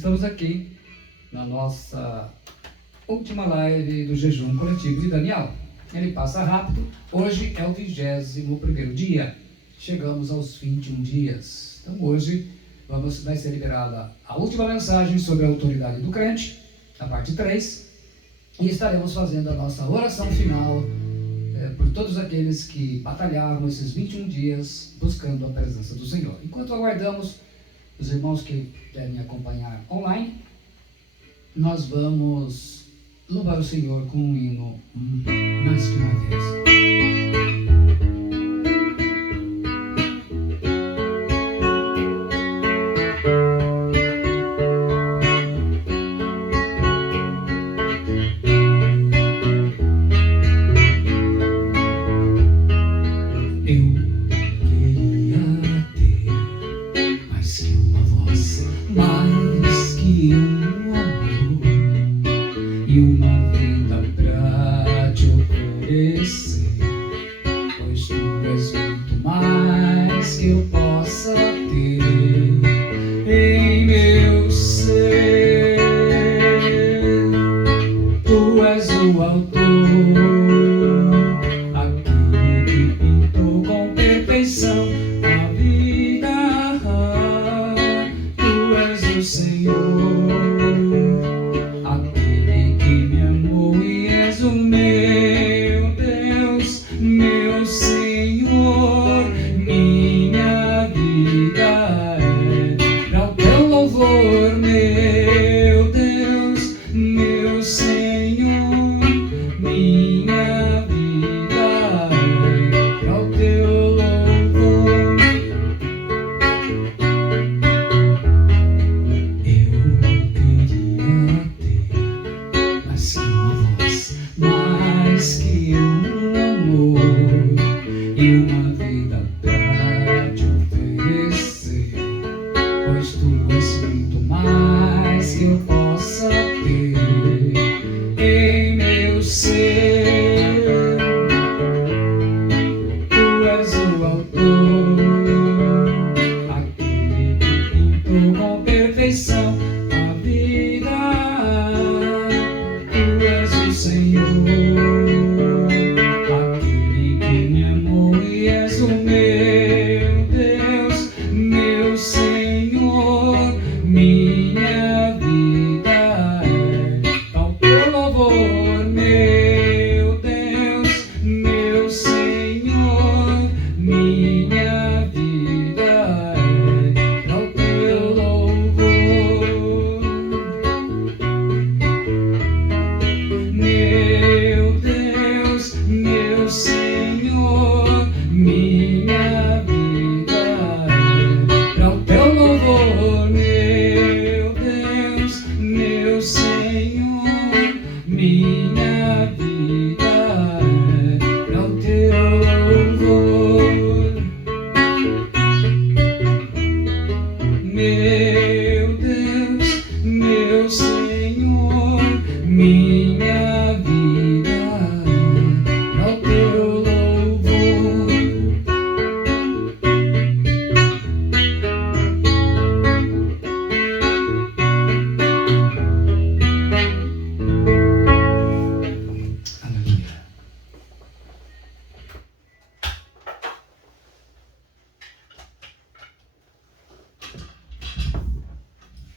estamos aqui na nossa última live do jejum coletivo de Daniel. Ele passa rápido. Hoje é o 21º dia. Chegamos aos 21 dias. Então hoje vai ser liberada a última mensagem sobre a autoridade do crente, a parte 3. E estaremos fazendo a nossa oração final por todos aqueles que batalharam esses 21 dias buscando a presença do Senhor. Enquanto aguardamos os irmãos que devem acompanhar online, nós vamos louvar o Senhor com um hino mais que uma vez.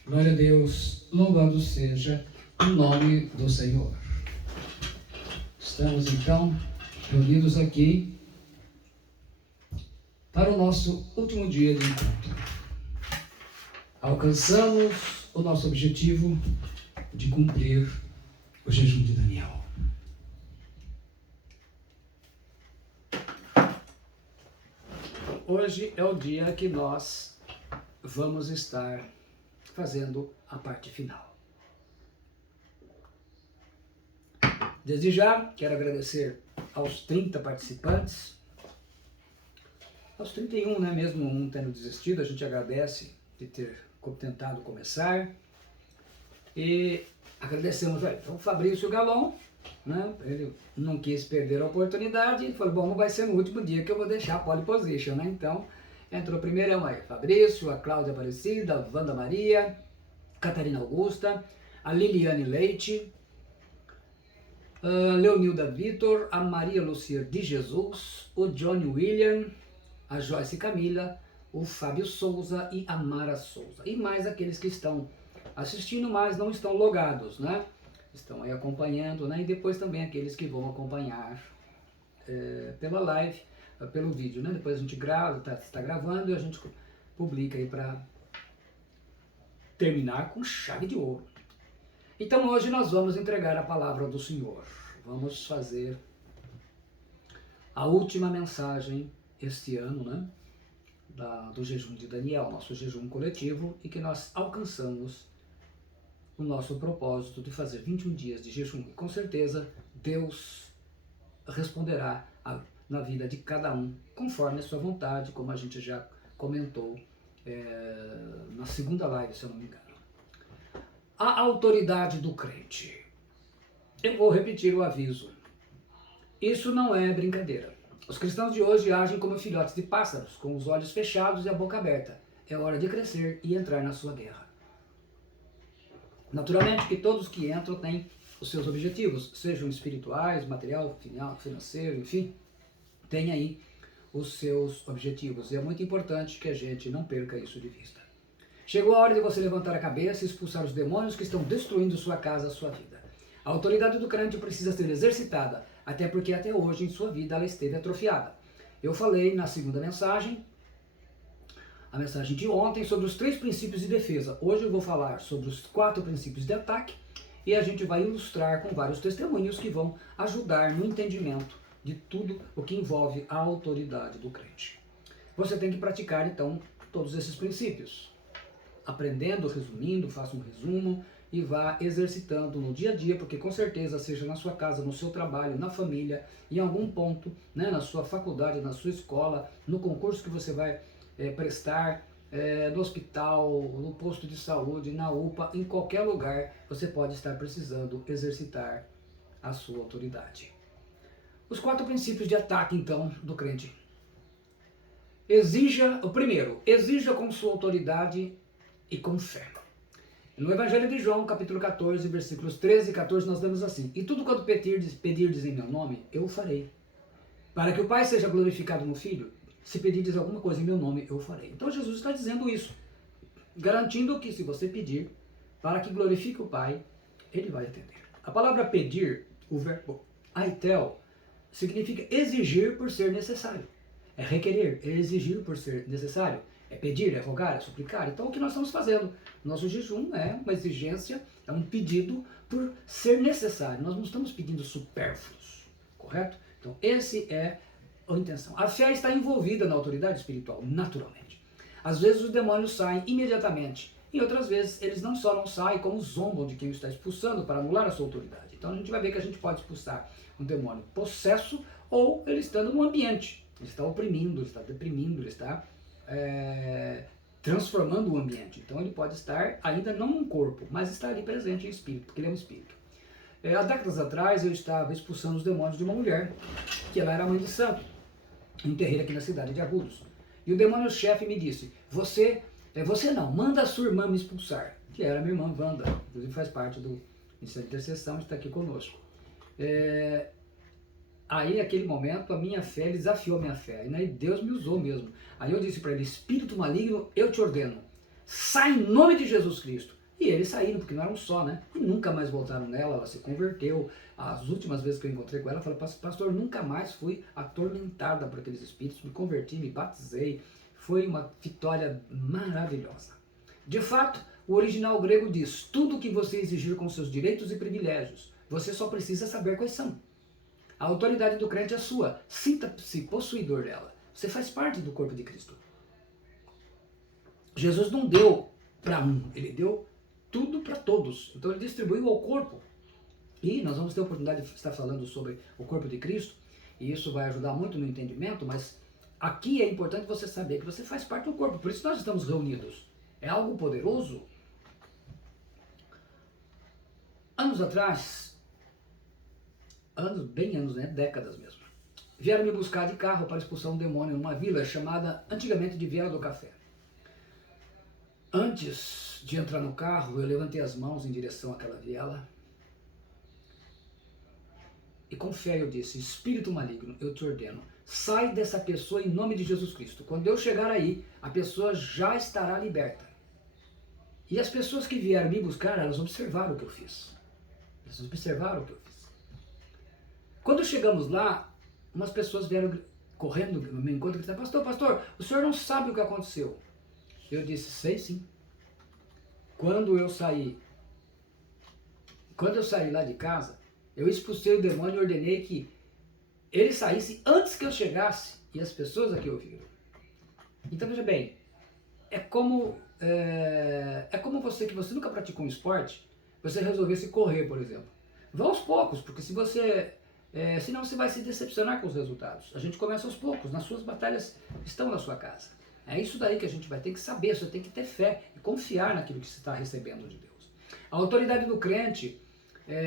Glória a Deus, louvado seja o nome do Senhor. Estamos então reunidos aqui para o nosso último dia de encontro. Alcançamos o nosso objetivo de cumprir o jejum de Daniel. Hoje é o dia que nós vamos estar fazendo a parte final. Desde já, quero agradecer aos 30 participantes, aos 31, né, mesmo um tendo desistido, a gente agradece de ter tentado começar, e agradecemos ao Fabrício Galon, né, ele não quis perder a oportunidade, e falou, bom, não vai ser no último dia que eu vou deixar a pole position, né, então entrou primeiro aí Fabrício, a Cláudia Aparecida, a Wanda Maria, Catarina Augusta, a Liliane Leite, Leonilda Vitor, a Maria Lucia de Jesus, o Johnny William, a Joyce Camila, o Fábio Souza e a Mara Souza. E mais aqueles que estão assistindo, mas não estão logados, né? Estão aí acompanhando, né? E depois também aqueles que vão acompanhar pela live, pelo vídeo, né? Depois a gente grava, está gravando e a gente publica aí para terminar com chave de ouro. Então hoje nós vamos entregar a palavra do Senhor. Vamos fazer a última mensagem este ano, né? Do jejum de Daniel, nosso jejum coletivo, e que nós alcançamos o nosso propósito de fazer 21 dias de jejum. E com certeza Deus responderá na vida de cada um, conforme a sua vontade, como a gente já comentou na segunda live, se eu não me engano. A autoridade do crente. Eu vou repetir o aviso. Isso não é brincadeira. Os cristãos de hoje agem como filhotes de pássaros, com os olhos fechados e a boca aberta. É hora de crescer e entrar na sua guerra. Naturalmente que todos que entram têm os seus objetivos, sejam espirituais, material, financeiro, enfim, tem aí os seus objetivos. E é muito importante que a gente não perca isso de vista. Chegou a hora de você levantar a cabeça e expulsar os demônios que estão destruindo sua casa, sua vida. A autoridade do crente precisa ser exercitada, até porque até hoje em sua vida ela esteve atrofiada. Eu falei na segunda mensagem, a mensagem de ontem, sobre os 3 princípios de defesa. Hoje eu vou falar sobre os 4 princípios de ataque e a gente vai ilustrar com vários testemunhos que vão ajudar no entendimento de tudo o que envolve a autoridade do crente. Você tem que praticar então todos esses princípios. Aprendendo, resumindo, faça um resumo e vá exercitando no dia a dia, porque com certeza, seja na sua casa, no seu trabalho, na família, em algum ponto, né, na sua faculdade, na sua escola, no concurso que você vai prestar, no hospital, no posto de saúde, na UPA, em qualquer lugar, você pode estar precisando exercitar a sua autoridade. Os 4 princípios de ataque, então, do crente. O primeiro, exija com sua autoridade e com fé. No Evangelho de João, capítulo 14, versículos 13 e 14, nós lemos assim: E tudo quanto pedirdes em meu nome, eu o farei. Para que o Pai seja glorificado no Filho, se pedirdes alguma coisa em meu nome, eu o farei. Então Jesus está dizendo isso, garantindo que se você pedir para que glorifique o Pai, Ele vai atender. A palavra pedir, o verbo aitel, significa exigir por ser necessário. É requerer, é exigir por ser necessário. É pedir, é rogar, é suplicar. Então o que nós estamos fazendo? Nosso jejum é uma exigência, é um pedido por ser necessário. Nós não estamos pedindo supérfluos, correto? Então esse é a intenção. A fé está envolvida na autoridade espiritual, naturalmente. Às vezes os demônios saem imediatamente. E outras vezes eles não só não saem, como zombam de quem o está expulsando para anular a sua autoridade. Então a gente vai ver que a gente pode expulsar um demônio possesso ou ele estando no ambiente. Ele está oprimindo, ele está deprimindo, ele está transformando o ambiente. Então ele pode estar ainda não num corpo, mas está ali presente em espírito, porque ele é um espírito. Há décadas atrás eu estava expulsando os demônios de uma mulher, que ela era mãe de santo, em um terreiro aqui na cidade de Agudos. E o demônio-chefe me disse: você não, manda a sua irmã me expulsar, que era minha irmã Wanda, inclusive faz parte do Ministério de Intercessão, está aqui conosco. Aí, naquele momento, a minha fé, ele desafiou a minha fé. E aí Deus me usou mesmo. Aí eu disse para ele: espírito maligno, eu te ordeno, sai em nome de Jesus Cristo. E eles saíram, porque não eram só, né? E nunca mais voltaram nela, ela se converteu. As últimas vezes que eu encontrei com ela, eu falei: pastor, nunca mais fui atormentada por aqueles espíritos, me converti, me batizei. Foi uma vitória maravilhosa. De fato, o original grego diz: tudo que você exigir com seus direitos e privilégios, você só precisa saber quais são. A autoridade do crente é sua. Sinta-se possuidor dela. Você faz parte do corpo de Cristo. Jesus não deu para um, ele deu tudo para todos. Então ele distribuiu ao corpo. E nós vamos ter a oportunidade de estar falando sobre o corpo de Cristo, e isso vai ajudar muito no entendimento, mas aqui é importante você saber que você faz parte do corpo. Por isso nós estamos reunidos. É algo poderoso. Anos atrás, décadas mesmo, vieram me buscar de carro para expulsar um demônio numa vila chamada antigamente de Viela do Café. Antes de entrar no carro, eu levantei as mãos em direção àquela viela e com fé eu disse: espírito maligno, eu te ordeno, sai dessa pessoa em nome de Jesus Cristo. Quando eu chegar aí, a pessoa já estará liberta. E as pessoas que vieram me buscar, elas observaram o que eu fiz. Elas observaram o que eu fiz. Quando chegamos lá, umas pessoas vieram correndo no meu encontro e disseram: pastor, o senhor não sabe o que aconteceu. Eu disse: sei sim. Quando eu saí lá de casa, eu expulsei o demônio e ordenei que ele saísse antes que eu chegasse, e as pessoas aqui ouviram. Então veja bem, é como você que você nunca praticou um esporte, você resolvesse correr, por exemplo. Vá aos poucos, porque senão você vai se decepcionar com os resultados. A gente começa aos poucos, nas suas batalhas estão na sua casa. É isso daí que a gente vai ter que saber, você tem que ter fé e confiar naquilo que você está recebendo de Deus. A autoridade do crente,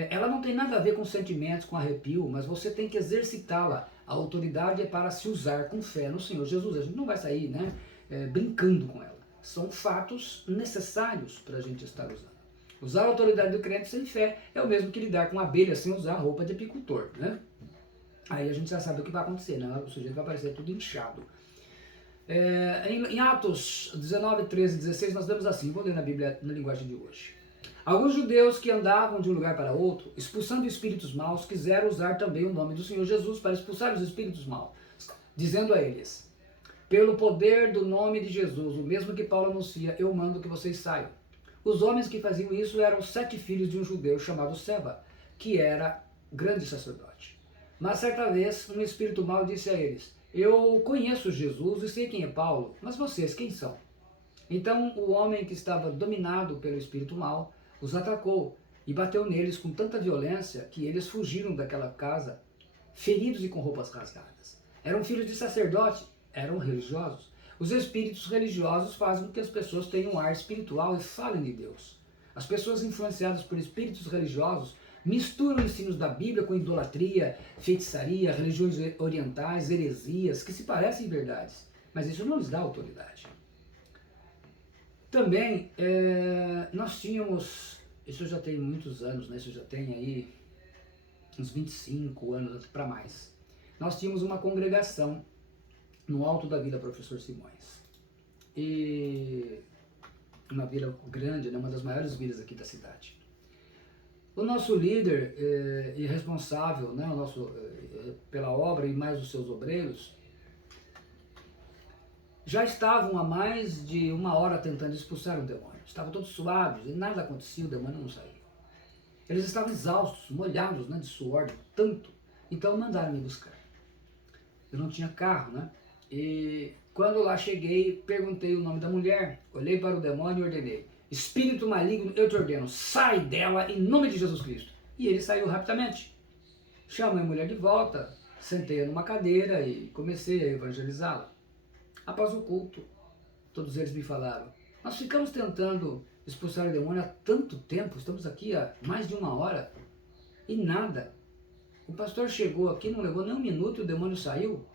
ela não tem nada a ver com sentimentos, com arrepio, mas você tem que exercitá-la. A autoridade é para se usar com fé no Senhor Jesus. A gente não vai sair brincando com ela. São fatos necessários para a gente estar usando. Usar a autoridade do crente sem fé é o mesmo que lidar com abelha sem usar roupa de apicultor, né? Aí a gente já sabe o que vai acontecer, né? O sujeito vai aparecer tudo inchado. Em Atos 19, 13 e 16 nós vemos assim, vou ler na Bíblia na linguagem de hoje. Alguns judeus que andavam de um lugar para outro, expulsando espíritos maus, quiseram usar também o nome do Senhor Jesus para expulsar os espíritos maus, dizendo a eles: pelo poder do nome de Jesus, o mesmo que Paulo anuncia, eu mando que vocês saiam. Os homens que faziam isso eram 7 filhos de um judeu chamado Seba, que era grande sacerdote. Mas certa vez um espírito mau disse a eles: eu conheço Jesus e sei quem é Paulo, mas vocês quem são? Então o homem que estava dominado pelo espírito mau os atacou e bateu neles com tanta violência que eles fugiram daquela casa, feridos e com roupas rasgadas. Eram filhos de sacerdote, eram religiosos. Os espíritos religiosos fazem com que as pessoas tenham um ar espiritual e falem de Deus. As pessoas influenciadas por espíritos religiosos misturam ensinos da Bíblia com idolatria, feitiçaria, religiões orientais, heresias, que se parecem verdades, mas isso não lhes dá autoridade. Também, nós tínhamos, isso já tem muitos anos, né? Isso já tem aí uns 25 anos para mais. Nós tínhamos uma congregação no Alto da Vila Professor Simões. E uma vila grande, né? Uma das maiores vilas aqui da cidade. O nosso líder e responsável, né? Pela obra e mais os seus obreiros, já estavam há mais de 1 hora tentando expulsar o demônio. Estavam todos suados e nada acontecia, o demônio não saía. Eles estavam exaustos, molhados, né, de suor, de tanto. Então mandaram me buscar. Eu não tinha carro, né? E quando lá cheguei, perguntei o nome da mulher, olhei para o demônio e ordenei: espírito maligno, eu te ordeno, sai dela em nome de Jesus Cristo. E ele saiu rapidamente. Chamei a mulher de volta, sentei-a numa cadeira e comecei a evangelizá-la. Após o culto, todos eles me falaram: nós ficamos tentando expulsar o demônio há tanto tempo, estamos aqui há mais de 1 hora e nada. O pastor chegou aqui, não levou nem 1 minuto e o demônio saiu.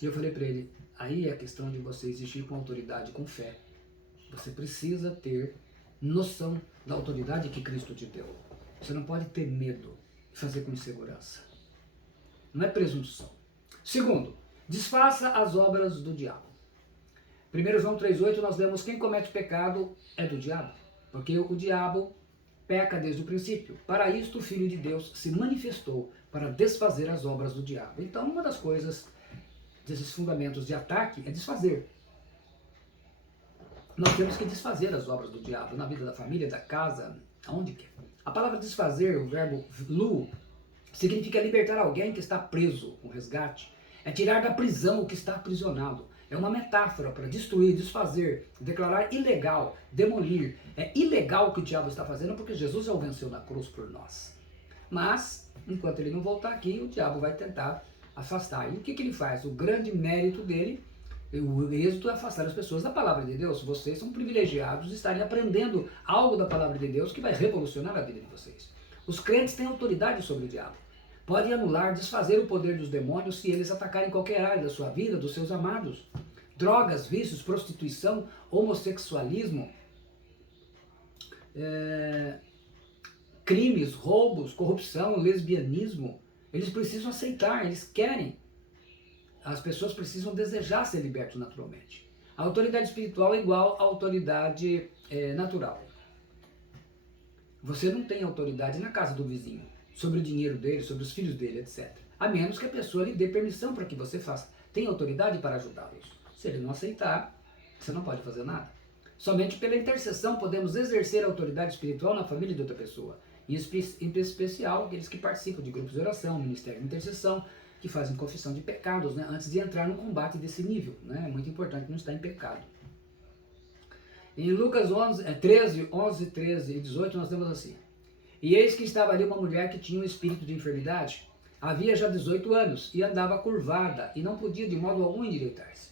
E eu falei para ele: aí é a questão de você exigir com autoridade, com fé. Você precisa ter noção da autoridade que Cristo te deu. Você não pode ter medo e fazer com insegurança. Não é presunção. Segundo, desfaça as obras do diabo. 1 João 3,8 nós lemos: quem comete pecado é do diabo, porque o diabo peca desde o princípio. Para isto o Filho de Deus se manifestou, para desfazer as obras do diabo. Então uma das coisas, desses fundamentos de ataque, é desfazer. Nós temos que desfazer as obras do diabo na vida da família, da casa, aonde quer. A palavra desfazer, o verbo lu, significa libertar alguém que está preso, com resgate. É tirar da prisão o que está aprisionado. É uma metáfora para destruir, desfazer, declarar ilegal, demolir. É ilegal o que o diabo está fazendo porque Jesus já o venceu na cruz por nós. Mas, enquanto ele não voltar aqui, o diabo vai tentar afastar. E o que ele faz? O grande mérito dele, o êxito é afastar as pessoas da palavra de Deus. Vocês são privilegiados de estarem aprendendo algo da palavra de Deus que vai revolucionar a vida de vocês. Os crentes têm autoridade sobre o diabo. Podem anular, desfazer o poder dos demônios se eles atacarem qualquer área da sua vida, dos seus amados. drogas, vícios, prostituição, homossexualismo, crimes, roubos, corrupção, lesbianismo. Eles precisam aceitar, eles querem. As pessoas precisam desejar ser libertas naturalmente. A autoridade espiritual é igual à autoridade natural. Você não tem autoridade na casa do vizinho, sobre o dinheiro dele, sobre os filhos dele, etc. A menos que a pessoa lhe dê permissão para que você faça. Tem autoridade para ajudá-los. Se ele não aceitar, você não pode fazer nada. Somente pela intercessão podemos exercer a autoridade espiritual na família de outra pessoa. Em especial aqueles que participam de grupos de oração, ministério de intercessão, que fazem confissão de pecados, né, antes de entrar no combate desse nível. Né, é muito importante não estar em pecado. Em Lucas 13, 13 e 18 nós temos assim: E eis que estava ali uma mulher que tinha um espírito de enfermidade, havia já 18 anos, e andava curvada, e não podia de modo algum endireitar-se.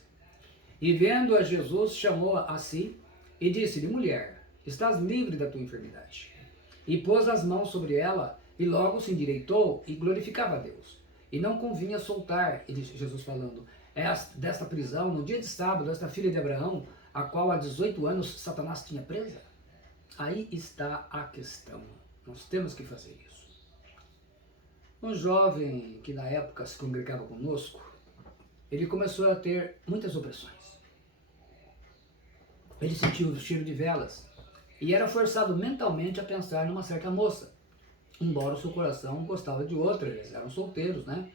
E vendo a Jesus, chamou-a a si, e disse-lhe: Mulher, estás livre da tua enfermidade. E pôs as mãos sobre ela, e logo se endireitou, e glorificava a Deus. E não convinha soltar, Jesus falando, desta prisão, no dia de sábado, esta filha de Abraão, a qual há 18 anos Satanás tinha presa. Aí está a questão. Nós temos que fazer isso. Um jovem que na época se congregava conosco, ele começou a ter muitas opressões. Ele sentiu o cheiro de velas e era forçado mentalmente a pensar numa certa moça, embora o seu coração gostava de outra. Eles eram solteiros, né?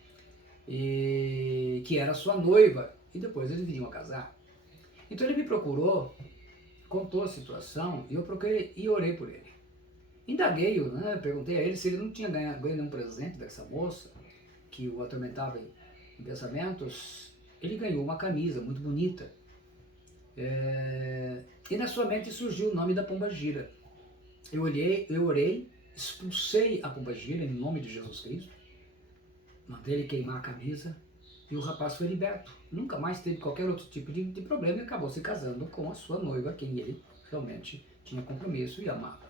E que era sua noiva, e depois eles viriam a casar. Então ele me procurou, contou a situação, e eu procurei e orei por ele. Indaguei-o, né? Perguntei a ele se ele não tinha ganho nenhum presente dessa moça que o atormentava em pensamentos. Ele ganhou uma camisa muito bonita. E na sua mente surgiu o nome da pombagira. Eu orei, expulsei a pombagira em nome de Jesus Cristo, mandei ele queimar a camisa e o rapaz foi liberto. Nunca mais teve qualquer outro tipo de problema e acabou se casando com a sua noiva, quem ele realmente tinha compromisso e amava.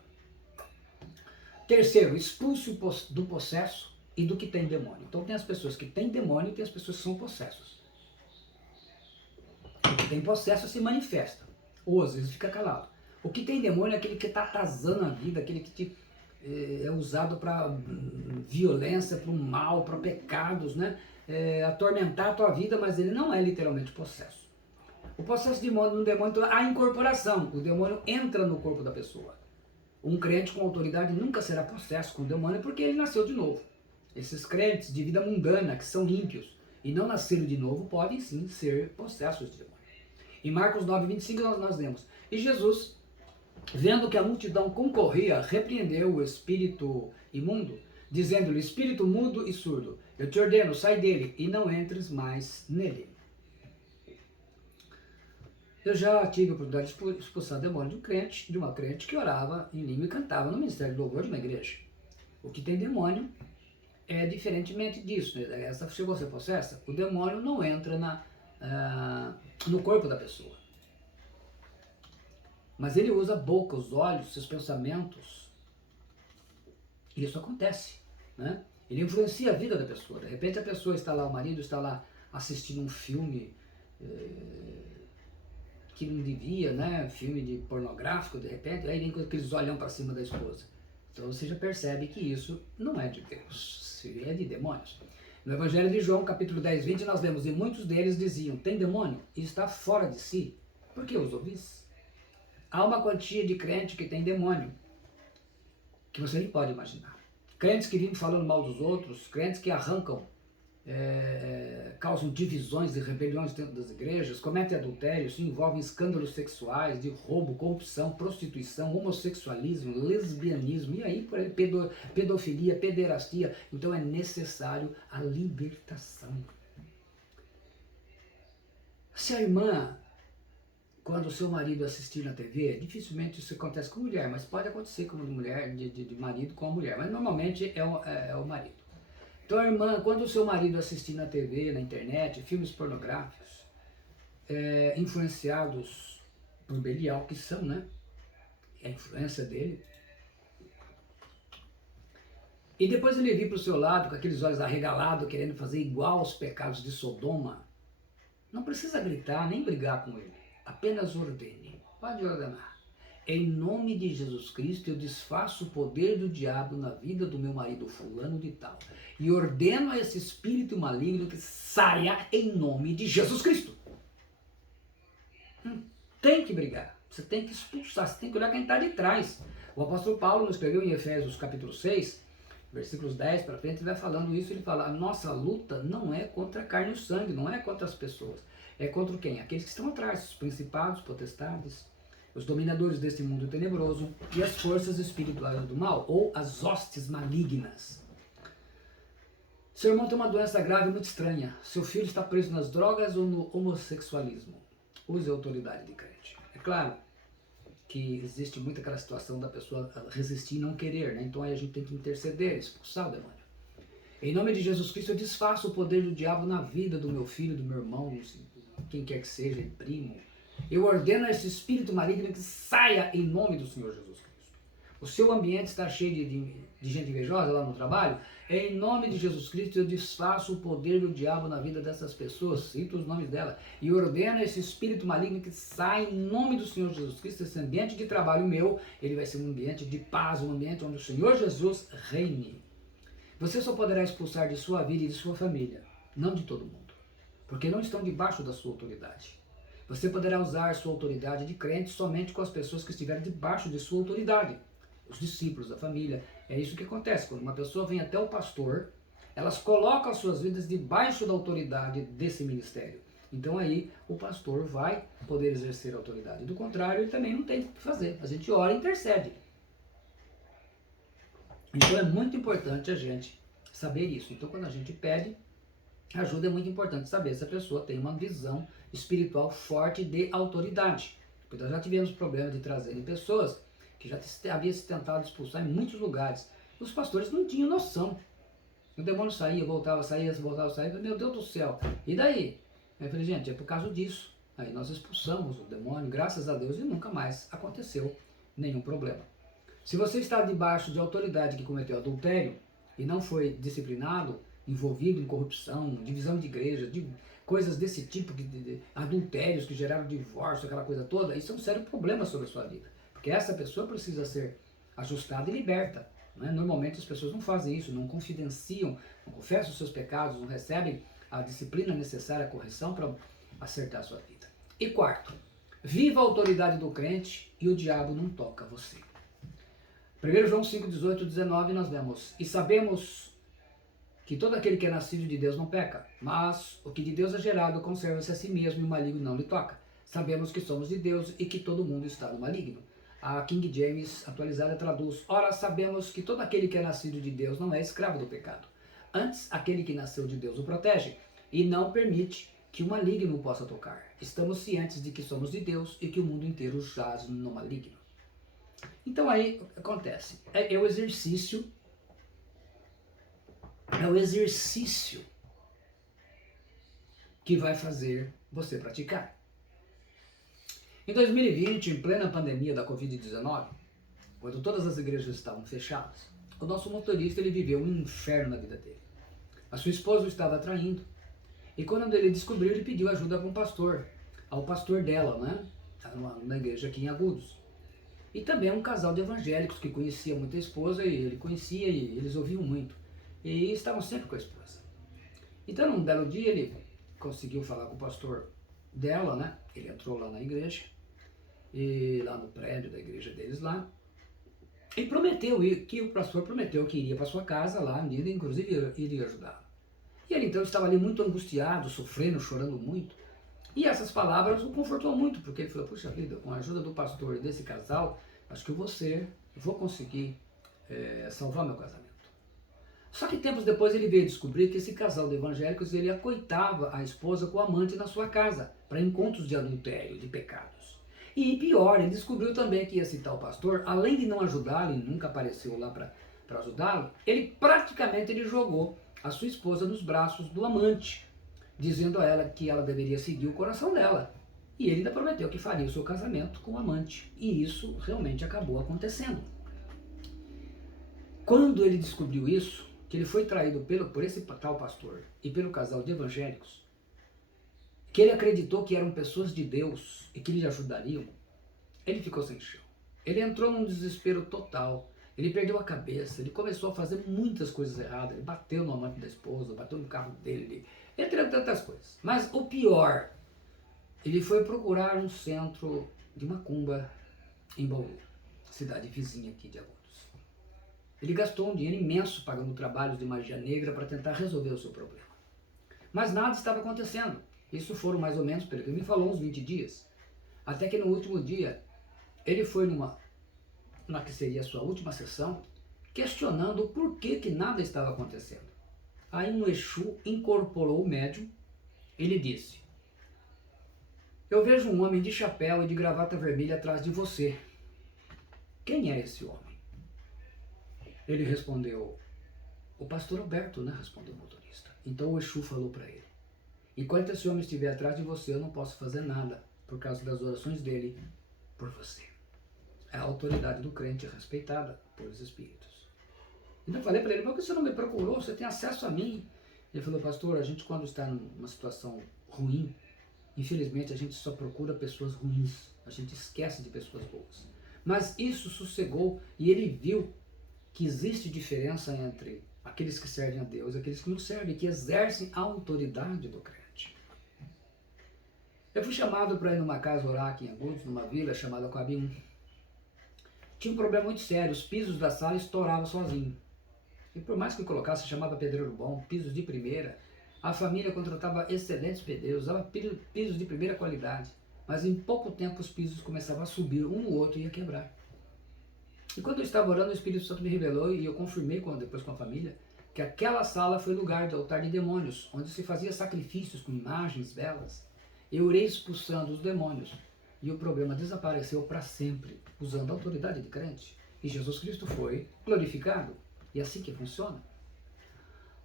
Terceiro, expulse do possesso e do que tem demônio. Então tem as pessoas que têm demônio e tem as pessoas que são possessos. O que tem possesso se manifesta, ou às vezes fica calado. O que tem demônio é aquele que está atazando a vida, aquele que é usado para violência, para o mal, para pecados, né? Atormentar a tua vida, mas ele não é literalmente possesso. O possesso de um demônio, a incorporação, o demônio entra no corpo da pessoa. Um crente com autoridade nunca será possesso com o demônio porque ele nasceu de novo. Esses crentes de vida mundana, que são ímpios e não nasceram de novo, podem sim ser possessos de demônio. Em Marcos 9, 25 nós lemos: E Jesus, vendo que a multidão concorria, repreendeu o espírito imundo, dizendo-lhe: Espírito mudo e surdo, eu te ordeno, sai dele e não entres mais nele. Eu já tive a oportunidade de expulsar demônio de uma crente que orava em língua e cantava no ministério do louvor de uma igreja. O que tem demônio é diferentemente disso, né? Essa chegou a ser possessa, o demônio não entra no corpo da pessoa. Mas ele usa a boca, os olhos, seus pensamentos. E isso acontece, né? Ele influencia a vida da pessoa. De repente a pessoa está lá, o marido está lá assistindo um filme que não devia, né? Filme de pornográfico, de repente, aí vem com aqueles olhão para cima da esposa. Então você já percebe que isso não é de Deus, é de demônios. No Evangelho de João, capítulo 10, 20, nós lemos: E muitos deles diziam: Tem demônio e está fora de si. Por que os ouvis? Há uma quantia de crente que tem demônio, que você nem pode imaginar. Crentes que vivem falando mal dos outros, crentes que arrancam, causam divisões e rebeliões dentro das igrejas, cometem adultério, se envolvem em escândalos sexuais, de roubo, corrupção, prostituição, homossexualismo, lesbianismo, e aí pedofilia, pederastia. Então é necessário a libertação. Se a irmã, quando o seu marido assistir na TV, dificilmente isso acontece com mulher, mas pode acontecer com mulher, de marido com a mulher, mas normalmente é o marido. Então a irmã, quando o seu marido assistir na TV, na internet, filmes pornográficos, influenciados por Belial, que são, né? É a influência dele. E depois ele vir para o seu lado com aqueles olhos arregalados, querendo fazer igual aos pecados de Sodoma, Não precisa gritar nem brigar com ele. Apenas ordene. Pode ordenar. Em nome de Jesus Cristo, eu desfaço o poder do diabo na vida do meu marido fulano de tal. E ordeno a esse espírito maligno que saia em nome de Jesus Cristo. Tem que brigar. Você tem que expulsar. Você tem que olhar quem está de trás. O apóstolo Paulo escreveu em Efésios capítulo 6, versículos 10 para frente, ele vai falando isso. Ele fala, a nossa luta não é contra a carne e o sangue, não é contra as pessoas. É contra quem? Aqueles que estão atrás, os principados, potestades, os dominadores desse mundo tenebroso e as forças espirituais do mal, ou as hostes malignas. Seu irmão tem uma doença grave muito estranha. Seu filho está preso nas drogas ou no homossexualismo. Use a autoridade de crente. É claro que existe muito aquela situação da pessoa resistir e não querer, né? Então aí a gente tem que interceder, expulsar o demônio. Em nome de Jesus Cristo, eu desfaço o poder do diabo na vida do meu filho, do meu irmão, quem quer que seja, primo. Eu ordeno a esse espírito maligno que saia em nome do Senhor Jesus Cristo. O seu ambiente está cheio de gente invejosa lá no trabalho? Em nome de Jesus Cristo, eu desfaço o poder do diabo na vida dessas pessoas, cito os nomes dela, e ordeno a esse espírito maligno que saia em nome do Senhor Jesus Cristo. Esse ambiente de trabalho meu, ele vai ser um ambiente de paz, um ambiente onde o Senhor Jesus reine. Você só poderá expulsar de sua vida e de sua família, não de todo mundo, porque não estão debaixo da sua autoridade. Você poderá usar sua autoridade de crente somente com as pessoas que estiverem debaixo de sua autoridade. Os discípulos, a família. É isso que acontece. Quando uma pessoa vem até o pastor, elas colocam as suas vidas debaixo da autoridade desse ministério. Então aí o pastor vai poder exercer a autoridade. Do contrário, ele também não tem o que fazer. A gente ora e intercede. Então é muito importante a gente saber isso. Então quando a gente pede ajuda, é muito importante saber se a pessoa tem uma visão espiritual forte de autoridade. Porque nós já tivemos problema de trazerem pessoas que já havia se tentado expulsar em muitos lugares. Os pastores não tinham noção. O demônio saía, voltava, saía, voltava, saía. Meu Deus do céu. E daí? Eu falei, gente, é por causa disso. Aí nós expulsamos o demônio, graças a Deus, e nunca mais aconteceu nenhum problema. Se você está debaixo de autoridade que cometeu adultério e não foi disciplinado, envolvido em corrupção, divisão de igreja, de coisas desse tipo, de adultérios que geraram divórcio, aquela coisa toda, isso é um sério problema sobre a sua vida. Porque essa pessoa precisa ser ajustada e liberta. Né? Normalmente as pessoas não fazem isso, não confidenciam, não confessam os seus pecados, não recebem a disciplina necessária, a correção para acertar a sua vida. E quarto, viva a autoridade do crente e o diabo não toca você. 1 João 5, 18 e 19 nós vemos, e sabemos que todo aquele que é nascido de Deus não peca, mas o que de Deus é gerado conserva-se a si mesmo e o maligno não lhe toca. Sabemos que somos de Deus e que todo mundo está no maligno. A King James atualizada traduz, ora sabemos que todo aquele que é nascido de Deus não é escravo do pecado. Antes, aquele que nasceu de Deus o protege e não permite que o maligno o possa tocar. Estamos cientes de que somos de Deus e que o mundo inteiro jaz no maligno. Então aí acontece, é o exercício que vai fazer você praticar. Em 2020, em plena pandemia da Covid-19, quando todas as igrejas estavam fechadas, o nosso motorista ele viveu um inferno na vida dele. A sua esposa o estava traindo, e quando ele descobriu, ele pediu ajuda com o pastor, ao pastor dela, né? Na igreja aqui em Agudos. E também um casal de evangélicos que conhecia muito a esposa, e ele conhecia e eles ouviam muito. E estavam sempre com a esposa. Então, num belo dia, ele conseguiu falar com o pastor dela, né? Ele entrou lá na igreja, e lá no prédio da igreja deles lá, e prometeu que o pastor prometeu que iria para sua casa lá, e inclusive iria ajudá-lo. E ele então estava ali muito angustiado, sofrendo, chorando muito. E essas palavras o confortou muito, porque ele falou, puxa vida, com a ajuda do pastor e desse casal, acho que eu vou conseguir salvar meu casamento. Só que tempos depois ele veio descobrir que esse casal de evangélicos, ele acoitava a esposa com o amante na sua casa, para encontros de adultério, de pecados. E pior, ele descobriu também que esse tal pastor, além de não ajudá-lo, e nunca apareceu lá para ajudá-lo, ele praticamente jogou a sua esposa nos braços do amante, dizendo a ela que ela deveria seguir o coração dela. E ele ainda prometeu que faria o seu casamento com o amante. E isso realmente acabou acontecendo. Quando ele descobriu isso, que ele foi traído por esse tal pastor e pelo casal de evangélicos, que ele acreditou que eram pessoas de Deus e que lhe ajudariam, ele ficou sem chão. Ele entrou num desespero total. Ele perdeu a cabeça, ele começou a fazer muitas coisas erradas. Ele bateu no amante da esposa, bateu no carro dele, entre tantas coisas. Mas o pior, ele foi procurar um centro de macumba em Bauru, cidade vizinha aqui de Agudos. Ele gastou um dinheiro imenso pagando trabalhos de magia negra para tentar resolver o seu problema. Mas nada estava acontecendo. Isso foram mais ou menos, pelo que ele me falou, uns 20 dias. Até que no último dia, ele foi na que seria a sua última sessão, questionando por que nada estava acontecendo. Aí um Exu incorporou o médium. Ele disse: eu vejo um homem de chapéu e de gravata vermelha atrás de você. Quem é esse homem? Ele respondeu: o pastor Alberto, né? Respondeu o motorista. Então o Exu falou para ele: enquanto esse homem estiver atrás de você, eu não posso fazer nada por causa das orações dele por você. É a autoridade do crente respeitada pelos espíritos. Então eu falei para ele: por que você não me procurou? Você tem acesso a mim. Ele falou: pastor, a gente quando está numa situação ruim, infelizmente a gente só procura pessoas ruins. A gente esquece de pessoas boas. Mas isso sossegou e ele viu que existe diferença entre aqueles que servem a Deus e aqueles que não servem, que exercem a autoridade do crente. Eu fui chamado para ir numa casa orar aqui em Agudos, numa vila chamada Coabim. Tinha um problema muito sério, os pisos da sala estouravam sozinhos. E por mais que colocasse, chamava pedreiro bom, pisos de primeira, a família contratava excelentes pedreiros, usava pisos de primeira qualidade. Mas em pouco tempo os pisos começavam a subir, um no outro e ia quebrar. E quando eu estava orando, o Espírito Santo me revelou, e eu confirmei depois com a família, que aquela sala foi lugar de altar de demônios, onde se fazia sacrifícios com imagens belas. Eu orei expulsando os demônios, e o problema desapareceu para sempre, usando a autoridade de crente. E Jesus Cristo foi glorificado. E é assim que funciona.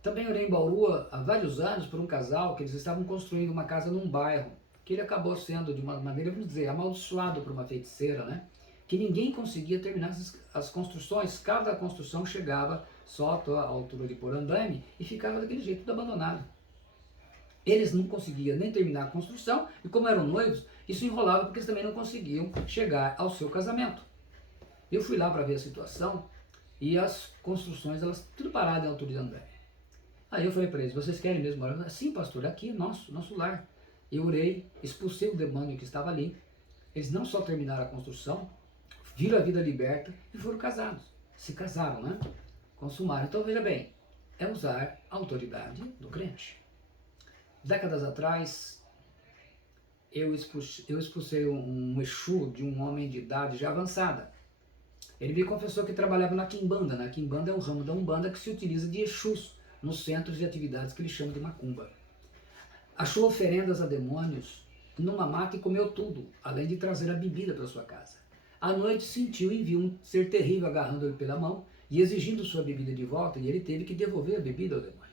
Também orei em Bauru há vários anos por um casal que eles estavam construindo uma casa num bairro, que ele acabou sendo, de uma maneira, vamos dizer, amaldiçoado por uma feiticeira, né? Que ninguém conseguia terminar as construções. Cada construção chegava só à altura de pôr andaime e ficava daquele jeito, tudo abandonado. Eles não conseguiam nem terminar a construção, e como eram noivos, isso enrolava porque eles também não conseguiam chegar ao seu casamento. Eu fui lá para ver a situação e as construções, elas tudo parado em altura de andaime. Aí eu falei para eles: vocês querem mesmo morar? Sim, pastor, aqui é nosso lar. Eu orei, expulsei o demônio que estava ali. Eles não só terminaram a construção, viram a vida liberta e foram casados. Se casaram, né? Consumaram. Então veja bem, é usar a autoridade do crente. Décadas atrás, eu expulsei um Exu de um homem de idade já avançada. Ele me confessou que trabalhava na Quimbanda. Na Quimbanda é um ramo da Umbanda que se utiliza de Exus nos centros de atividades que ele chama de macumba. Achou oferendas a demônios numa mata e comeu tudo, além de trazer a bebida para sua casa. À noite sentiu e viu um ser terrível agarrando ele pela mão e exigindo sua bebida de volta, e ele teve que devolver a bebida ao demônio.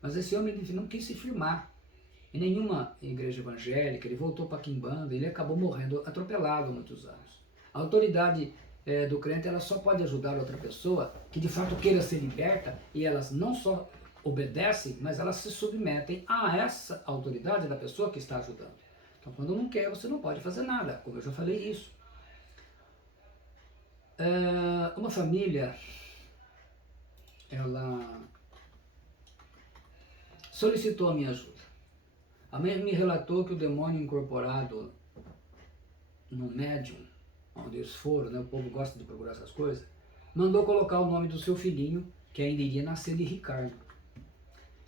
Mas esse homem não quis se firmar em nenhuma igreja evangélica. Ele voltou para a Quimbanda e ele acabou morrendo atropelado há muitos anos. A autoridade do crente, ela só pode ajudar outra pessoa que de fato queira ser liberta, e elas não só obedecem, mas elas se submetem a essa autoridade da pessoa que está ajudando. Então quando não quer, você não pode fazer nada, como eu já falei isso. Uma família, ela solicitou a minha ajuda. A mãe me relatou que o demônio incorporado no médium, onde eles foram, né, o povo gosta de procurar essas coisas, mandou colocar o nome do seu filhinho, que ainda iria nascer, de Ricardo.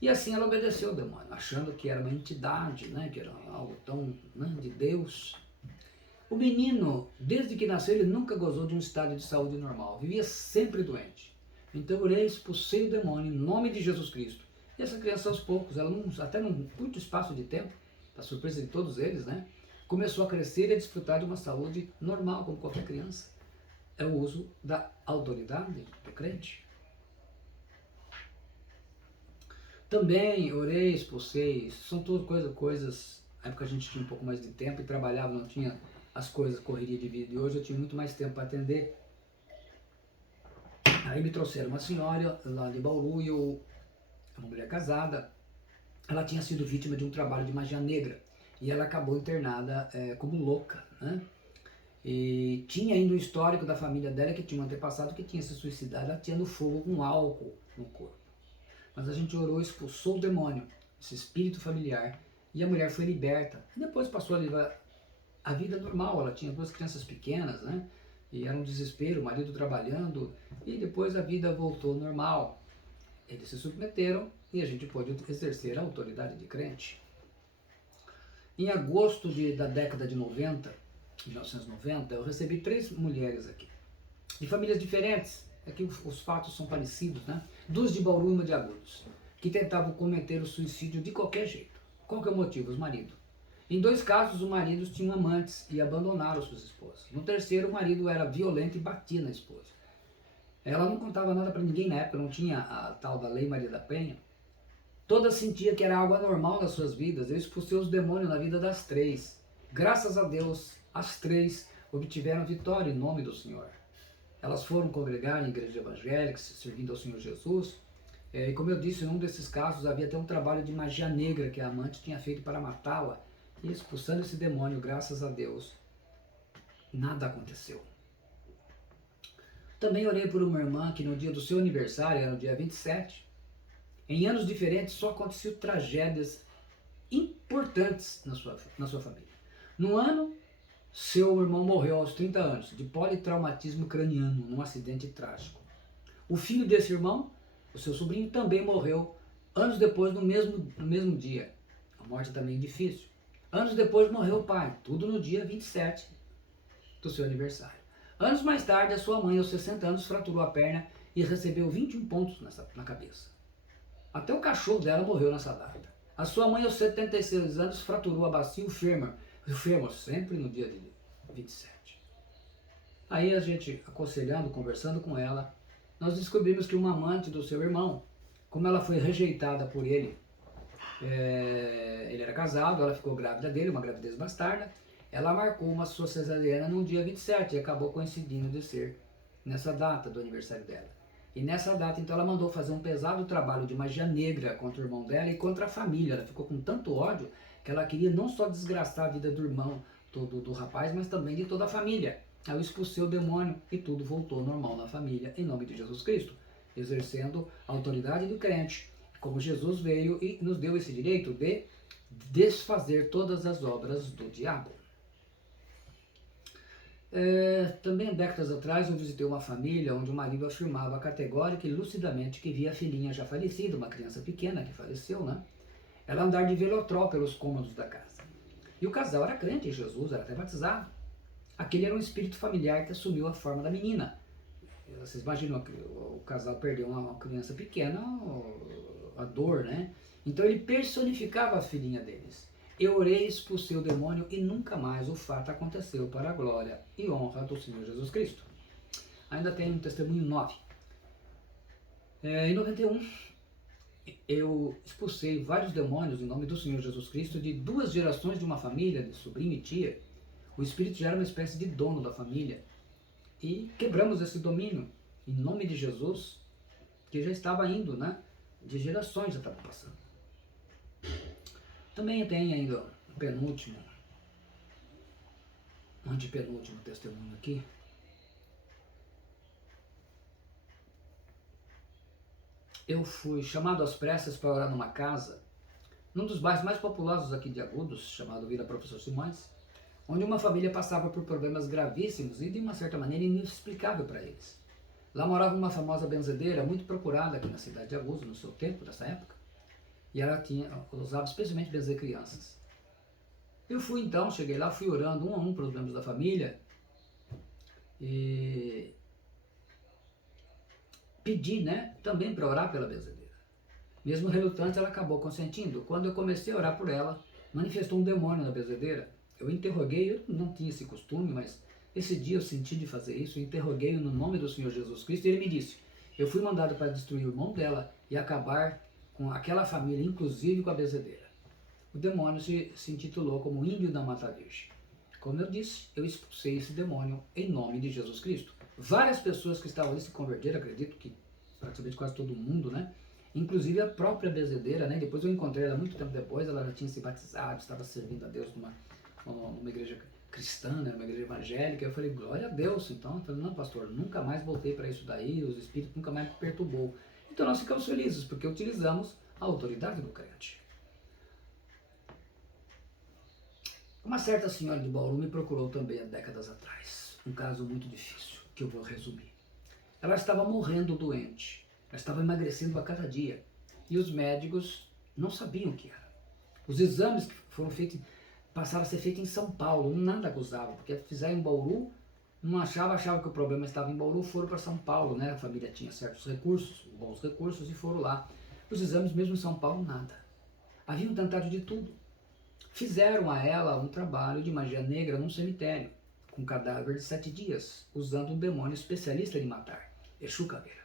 E assim ela obedeceu ao demônio, achando que era uma entidade, né, que era algo tão, né, de Deus. O menino, desde que nasceu, ele nunca gozou de um estado de saúde normal, vivia sempre doente. Então eu expulsei o demônio em nome de Jesus Cristo. E essa criança, aos poucos, ela até num curto espaço de tempo, para surpresa de todos eles, né, começou a crescer e a desfrutar de uma saúde normal, como qualquer criança. É o uso da autoridade do crente. Também orei, expulsei, são todas coisas, na época a gente tinha um pouco mais de tempo e trabalhava, não tinha as coisas, correria de vida, e hoje eu tinha muito mais tempo para atender. Aí me trouxeram uma senhora lá de Bauru, uma mulher casada, ela tinha sido vítima de um trabalho de magia negra, e ela acabou internada como louca, né? E tinha ainda o histórico da família dela que tinha um antepassado que tinha se suicidado ateando fogo com álcool no corpo. Mas a gente orou, expulsou o demônio, esse espírito familiar, e a mulher foi liberta. E depois passou a levar a vida normal, ela tinha 2 crianças pequenas, né? E era um desespero, o marido trabalhando, e depois a vida voltou normal. Eles se submeteram e a gente pôde exercer a autoridade de crente. Em agosto da década de 90, 1990, eu recebi 3 mulheres aqui, de famílias diferentes, aqui os fatos são parecidos, né? 2 de Bauru e uma de Agudos, que tentavam cometer o suicídio de qualquer jeito. Qual que é o motivo? Os maridos. Em 2 casos, os maridos tinham amantes e abandonaram suas esposas. No terceiro, o marido era violento e batia na esposa. Ela não contava nada para ninguém na época, não tinha a tal da Lei Maria da Penha. Todas sentiam que era algo anormal nas suas vidas. Eu expulsei os demônios na vida das 3. Graças a Deus, as 3 obtiveram vitória em nome do Senhor. Elas foram congregar em igrejas evangélicas, servindo ao Senhor Jesus. E como eu disse, num desses casos havia até um trabalho de magia negra que a amante tinha feito para matá-la. E expulsando esse demônio, graças a Deus, nada aconteceu. Também orei por uma irmã que no dia do seu aniversário, era no dia 27, em anos diferentes só aconteciam tragédias importantes na sua família. No ano, seu irmão morreu aos 30 anos, de politraumatismo craniano, num acidente trágico. O filho desse irmão, o seu sobrinho, também morreu anos depois, no mesmo dia. A morte também difícil. Anos depois morreu o pai, tudo no dia 27 do seu aniversário. Anos mais tarde, a sua mãe, aos 60 anos, fraturou a perna e recebeu 21 pontos na cabeça. Até o cachorro dela morreu nessa data. A sua mãe, aos 76 anos, fraturou a bacia e o fêmur, sempre no dia de 27. Aí a gente, aconselhando, conversando com ela, nós descobrimos que uma amante do seu irmão, como ela foi rejeitada por ele, ele era casado, ela ficou grávida dele, uma gravidez bastarda, ela marcou uma sua cesariana no dia 27 e acabou coincidindo de ser nessa data do aniversário dela. E nessa data, então, ela mandou fazer um pesado trabalho de magia negra contra o irmão dela e contra a família. Ela ficou com tanto ódio que ela queria não só desgraçar a vida do irmão, do rapaz, mas também de toda a família. Aí eu expulsei o demônio e tudo voltou normal na família, em nome de Jesus Cristo, exercendo a autoridade do crente, como Jesus veio e nos deu esse direito de desfazer todas as obras do diabo. Também décadas atrás eu visitei uma família onde o marido afirmava categórica e lucidamente que via a filhinha já falecida, uma criança pequena que faleceu, né? Ela andar de velotrol pelos cômodos da casa. E o casal era crente em Jesus, era até batizado. Aquele era um espírito familiar que assumiu a forma da menina. Vocês imaginam que o casal perdeu uma criança pequena, a dor, né? Então ele personificava a filhinha deles. Eu orei, expulsei o demônio e nunca mais o fato aconteceu para a glória e honra do Senhor Jesus Cristo. Ainda tem um testemunho 9. Em 91, eu expulsei vários demônios em nome do Senhor Jesus Cristo de 2 gerações de uma família, de sobrinho e tia. O espírito já era uma espécie de dono da família. E quebramos esse domínio em nome de Jesus, que já estava indo, né? De gerações já estava passando. Também tem ainda um antepenúltimo testemunho aqui. Eu fui chamado às pressas para orar numa casa, num dos bairros mais populosos aqui de Agudos, chamado Vila Professor Simões, onde uma família passava por problemas gravíssimos e de uma certa maneira inexplicável para eles. Lá morava uma famosa benzedeira muito procurada aqui na cidade de Agudos, no seu tempo, nessa época, e ela usava especialmente benzer crianças. Eu fui então, cheguei lá, fui orando um a um para os membros da família e pedi, né, também para orar pela benzedeira. Mesmo relutante, ela acabou consentindo. Quando eu comecei a orar por ela, manifestou um demônio na benzedeira. Eu interroguei, eu não tinha esse costume, mas esse dia eu senti de fazer isso, eu interroguei no nome do Senhor Jesus Cristo e ele me disse, eu fui mandado para destruir o irmão dela e acabar com aquela família, inclusive com a benzedeira. O demônio se intitulou como Índio da Mata Virgem. Como eu disse, eu expulsei esse demônio em nome de Jesus Cristo. Várias pessoas que estavam ali se converteram, acredito que praticamente quase todo mundo, né? Inclusive a própria benzedeira, né? Depois eu encontrei ela muito tempo depois, ela já tinha se batizado, estava servindo a Deus numa igreja cristã, né? Numa igreja evangélica. Eu falei, glória a Deus. Então, eu falei, não, pastor, nunca mais voltei para isso daí, os espíritos nunca mais me perturbou. Então nós ficamos felizes, porque utilizamos a autoridade do crente. Uma certa senhora de Bauru me procurou também há décadas atrás. Um caso muito difícil, que eu vou resumir. Ela estava morrendo doente. Ela estava emagrecendo a cada dia. E os médicos não sabiam o que era. Os exames que foram feitos, passaram a ser feitos em São Paulo. Nada acusava, porque fizeram em Bauru, não achava que o problema estava em Bauru, foram para São Paulo, né? A família tinha certos recursos, bons recursos, e foram lá. Os exames mesmo em São Paulo, nada. Haviam tentado de tudo. Fizeram a ela um trabalho de magia negra num cemitério, com cadáver de 7 dias, usando um demônio especialista de matar, Exu Caveira.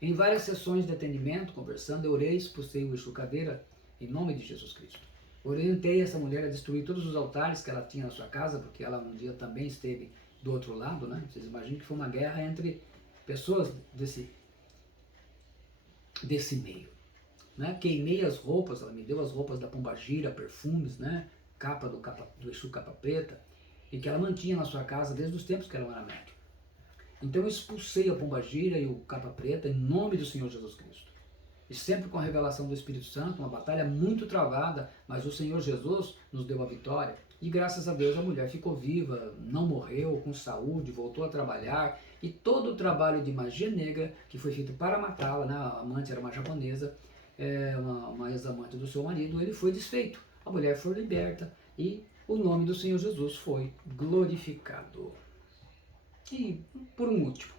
Em várias sessões de atendimento, conversando, eu orei e expulsei o Exu Caveira em nome de Jesus Cristo. Orientei essa mulher a destruir todos os altares que ela tinha na sua casa, porque ela um dia também esteve do outro lado, né? Vocês imaginam que foi uma guerra entre pessoas desse meio. Né? Queimei as roupas, ela me deu as roupas da Pombagira, perfumes, né? Capa do Exu Capa Preta, e que ela mantinha na sua casa desde os tempos que ela era médium. Então eu expulsei a Pombagira e o Capa Preta em nome do Senhor Jesus Cristo. E sempre com a revelação do Espírito Santo, uma batalha muito travada, mas o Senhor Jesus nos deu a vitória. E graças a Deus a mulher ficou viva, não morreu, com saúde, voltou a trabalhar. E todo o trabalho de magia negra que foi feito para matá-la, né? A amante era uma japonesa, uma ex-amante do seu marido, ele foi desfeito. A mulher foi liberta e o nome do Senhor Jesus foi glorificado. E por um último,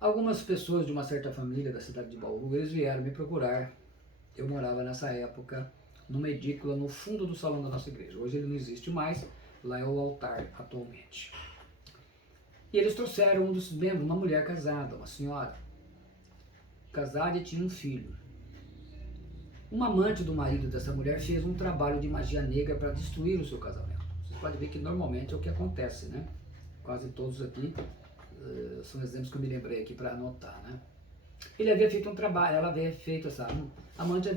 algumas pessoas de uma certa família da cidade de Bauru, eles vieram me procurar. Eu morava nessa época numa edícula no fundo do salão da nossa igreja. Hoje ele não existe mais, lá é o altar atualmente. E eles trouxeram um dos membros, uma mulher casada, uma senhora, casada e tinha um filho. Uma amante do marido dessa mulher fez um trabalho de magia negra para destruir o seu casamento. Vocês podem ver que normalmente é o que acontece, né? Quase todos aqui são exemplos que eu me lembrei aqui para anotar, né? Ele havia feito um trabalho, ela havia feito a amante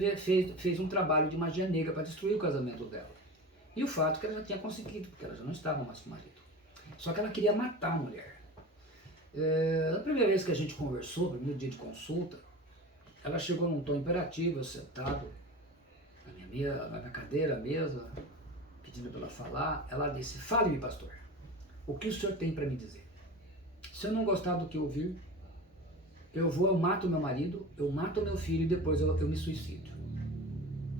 fez um trabalho de magia negra para destruir o casamento dela. E o fato é que ela já tinha conseguido, porque ela já não estava mais com o marido. Só que ela queria matar a mulher. A primeira vez que a gente conversou, primeiro dia de consulta, ela chegou num tom imperativo, eu sentado na minha cadeira, mesa, pedindo para ela falar. Ela disse, fale-me, pastor, o que o senhor tem para me dizer? Se eu não gostar do que ouvir, eu mato meu marido, eu mato meu filho e depois eu me suicido.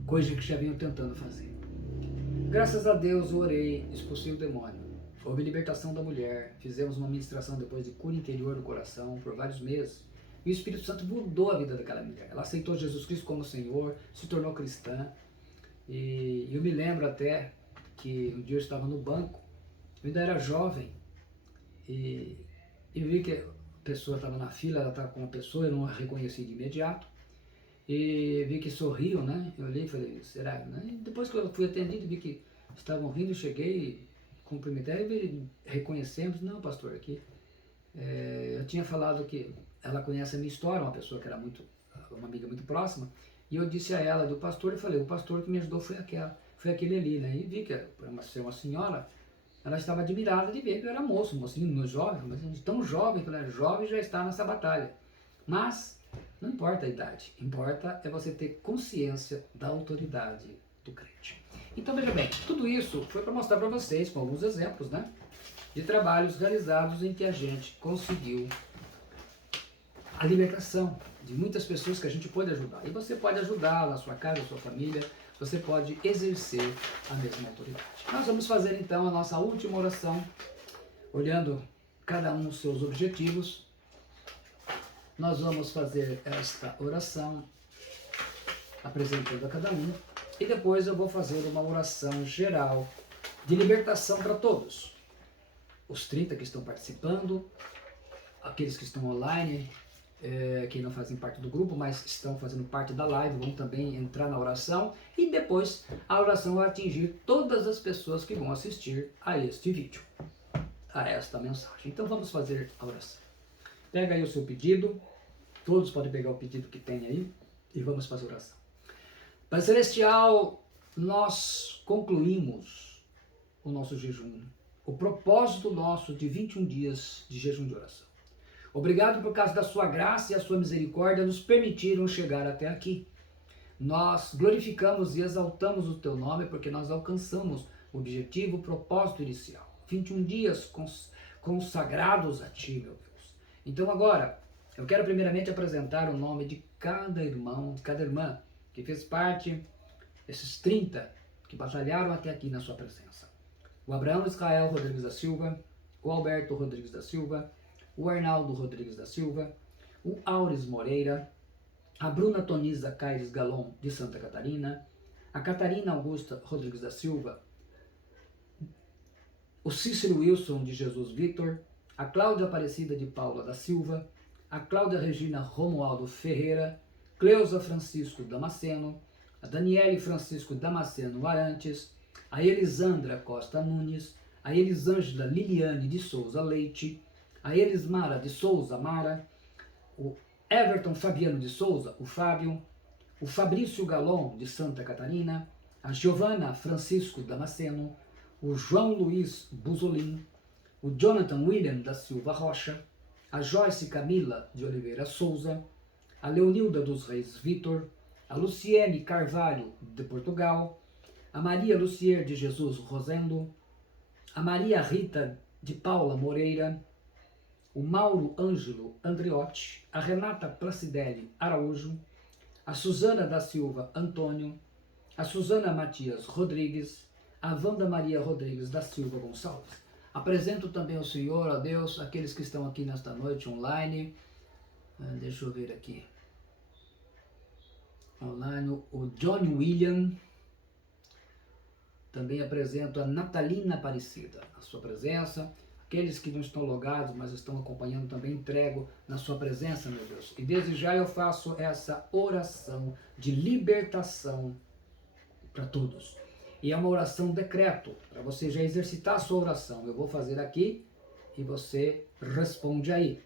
Coisa que já vinham tentando fazer. Graças a Deus eu orei, expulsei o demônio. Houve libertação da mulher, fizemos uma ministração depois de cura interior do coração por vários meses. E o Espírito Santo mudou a vida daquela mulher. Ela aceitou Jesus Cristo como Senhor, se tornou cristã. E eu me lembro até que um dia eu estava no banco, eu ainda era jovem, e eu vi que a pessoa estava na fila, ela estava com uma pessoa, eu não a reconheci de imediato. E vi que sorriam, né? Eu olhei e falei, será? E depois que eu fui atendido, vi que estavam rindo, cheguei, cumprimentei e reconhecemos. Não, pastor, aqui. Eu tinha falado que ela conhece a minha história, uma pessoa que era uma amiga muito próxima, e eu disse a ela do pastor, e falei, o pastor que me ajudou foi aquele ali, né? E vi que por ser uma senhora, ela estava admirada de ver que eu era moço, mocinho, jovem, mas tão jovem, que ela era jovem já está nessa batalha. Mas não importa a idade, importa é você ter consciência da autoridade do crente. Então veja bem, tudo isso foi para mostrar para vocês, com alguns exemplos, né, de trabalhos realizados em que a gente conseguiu a libertação de muitas pessoas que a gente pode ajudar. E você pode ajudar na sua casa, na sua família, você pode exercer a mesma autoridade. Nós vamos fazer então a nossa última oração, olhando cada um os seus objetivos. Nós vamos fazer esta oração apresentando a cada um e depois eu vou fazer uma oração geral de libertação para todos. Os 30 que estão participando, aqueles que estão online, que não fazem parte do grupo, mas estão fazendo parte da live, vão também entrar na oração e depois a oração vai atingir todas as pessoas que vão assistir a este vídeo. a esta mensagem. Então vamos fazer a oração. Pega aí o seu pedido, todos podem pegar o pedido que tem aí e vamos fazer a oração. Pai Celestial, nós concluímos o nosso jejum, o propósito nosso de 21 dias de jejum de oração. Obrigado por causa da sua graça e a sua misericórdia nos permitiram chegar até aqui. Nós glorificamos e exaltamos o teu nome porque nós alcançamos o objetivo, o propósito inicial. 21 dias consagrados a ti, meu Deus. Então agora, eu quero primeiramente apresentar o nome de cada irmão, de cada irmã que fez parte, esses 30 que batalharam até aqui na sua presença. O Abraão Israel Rodrigues da Silva, o Alberto Rodrigues da Silva, o Arnaldo Rodrigues da Silva, o Aures Moreira, a Bruna Toniza Caires Galon, de Santa Catarina, a Catarina Augusta Rodrigues da Silva, o Cícero Wilson de Jesus Vitor, a Cláudia Aparecida de Paula da Silva, a Cláudia Regina Romualdo Ferreira, Cleusa Francisco Damasceno, a Daniele Francisco Damasceno Arantes, a Elisandra Costa Nunes, a Elisângela Liliane de Souza Leite, a Elismara de Souza Mara, o Everton Fabiano de Souza, o Fábio, o Fabrício Galon de Santa Catarina, a Giovana Francisco Damasceno, o João Luiz Buzolin, o Jonathan William da Silva Rocha, a Joyce Camila de Oliveira Souza, a Leonilda dos Reis Vitor, a Luciene Carvalho de Portugal, a Maria Lucier de Jesus Rosendo, a Maria Rita de Paula Moreira, o Mauro Ângelo Andriotti, a Renata Placidelli Araújo, a Suzana da Silva Antônio, a Suzana Matias Rodrigues, a Wanda Maria Rodrigues da Silva Gonçalves. Apresento também ao Senhor, a Deus, aqueles que estão aqui nesta noite online. Deixa eu ver aqui. Online, o John William. Também apresento a Natalina Aparecida, a sua presença. Aqueles que não estão logados, mas estão acompanhando, também entrego na sua presença, meu Deus. E desde já eu faço essa oração de libertação para todos. E é uma oração decreto, para você já exercitar a sua oração. Eu vou fazer aqui e você responde aí.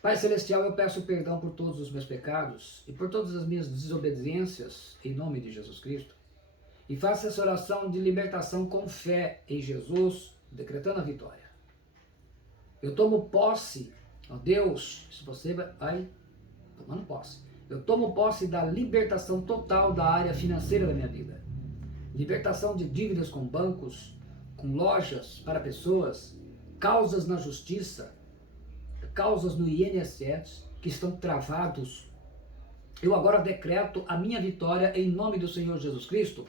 Pai Celestial, eu peço perdão por todos os meus pecados e por todas as minhas desobediências, em nome de Jesus Cristo. E faça essa oração de libertação com fé em Jesus, decretando a vitória. Eu tomo posse, ó Deus, se você vai tomando posse. Eu tomo posse da libertação total da área financeira da minha vida. Libertação de dívidas com bancos, com lojas para pessoas, causas na justiça, causas no INSS que estão travados. Eu agora decreto a minha vitória em nome do Senhor Jesus Cristo.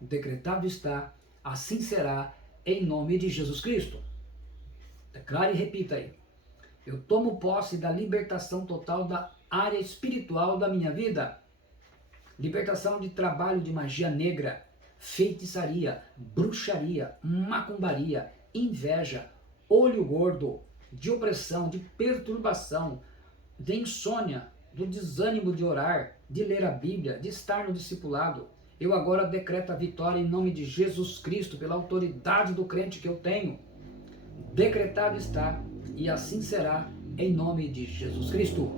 Decretado está, assim será, em nome de Jesus Cristo. Declare e repita aí. Eu tomo posse da libertação total da área espiritual da minha vida. Libertação de trabalho de magia negra, feitiçaria, bruxaria, macumbaria, inveja, olho gordo, de opressão, de perturbação, de insônia, do desânimo de orar, de ler a Bíblia, de estar no discipulado. Eu agora decreto a vitória em nome de Jesus Cristo, pela autoridade do crente que eu tenho. Decretado está, e assim será, em nome de Jesus Cristo.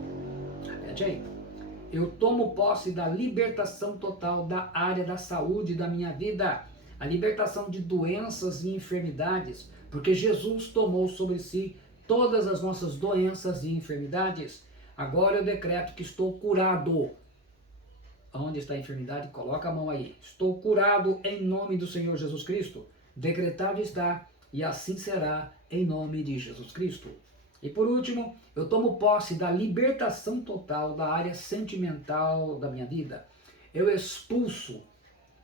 Repete aí. Eu tomo posse da libertação total da área da saúde da minha vida, a libertação de doenças e enfermidades, porque Jesus tomou sobre si todas as nossas doenças e enfermidades. Agora eu decreto que estou curado. Onde está a enfermidade? Coloca a mão aí. Estou curado em nome do Senhor Jesus Cristo. Decretado está, e assim será, em nome de Jesus Cristo. E por último, eu tomo posse da libertação total da área sentimental da minha vida. Eu expulso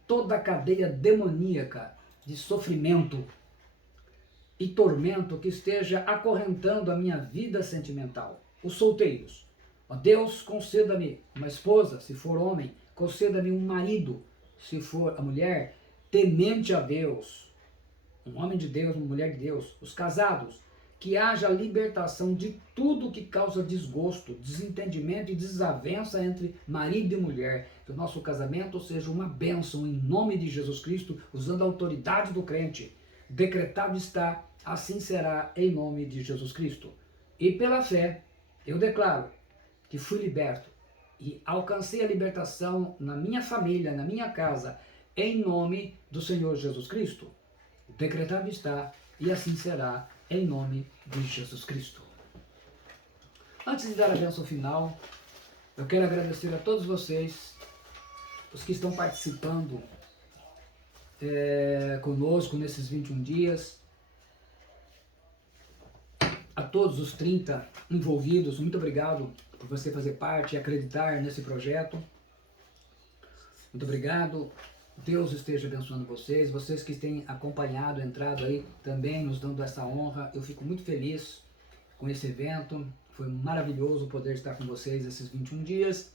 toda a cadeia demoníaca de sofrimento e tormento que esteja acorrentando a minha vida sentimental. Os solteiros. Ó Deus, conceda-me uma esposa, se for homem. Conceda-me um marido, se for a mulher, temente a Deus. Um homem de Deus, uma mulher de Deus. Os casados. Que haja libertação de tudo que causa desgosto, desentendimento e desavença entre marido e mulher. Que o nosso casamento seja uma bênção em nome de Jesus Cristo, usando a autoridade do crente. decretado está, assim será em nome de Jesus Cristo. E pela fé, eu declaro que fui liberto e alcancei a libertação na minha família, na minha casa, em nome do Senhor Jesus Cristo. Decretado está, e assim será, em nome de Jesus Cristo. Antes de dar a bênção final, eu quero agradecer a todos vocês, os que estão participando conosco nesses 21 dias, a todos os 30 envolvidos, muito obrigado por você fazer parte e acreditar nesse projeto. Muito obrigado. Deus esteja abençoando vocês. Vocês que têm acompanhado, entrado aí, também nos dando essa honra. Eu fico muito feliz com esse evento. Foi maravilhoso poder estar com vocês esses 21 dias.